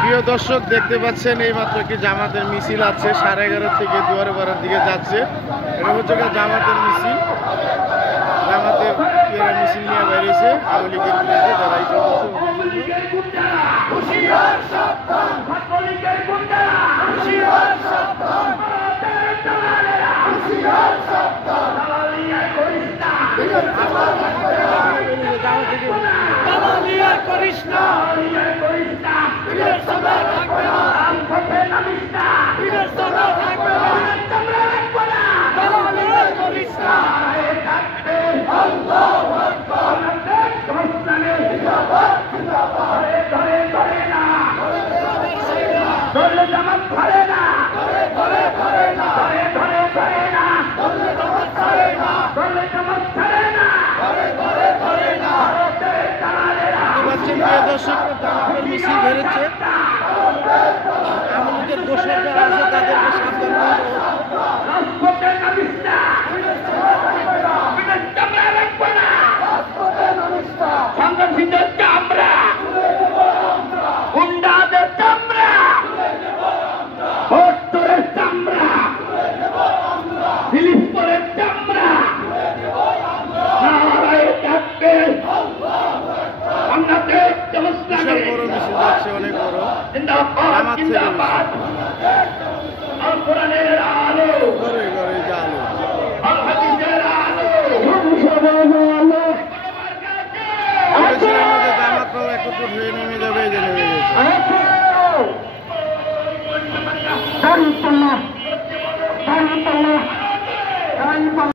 প্রিয় দর্শক দেখতে পাচ্ছেন এইমাত্র একটি জামাতের মিছিল আছে 11:30 থেকে দুয়ারে বাড়ার দিকে যাচ্ছে। এটা হচ্ছে জামাতের মিছিল। জামাতের মিছিল নিয়ে বেরিয়েছে আওয়ামী লীগের বিরুদ্ধে যারা এই মিছিল বেরোচ্ছে। আওয়ামী লীগের দোষররা আছে তাদেরকে অনেক বড় জামাত থেকে ঘরে ঘরে জালো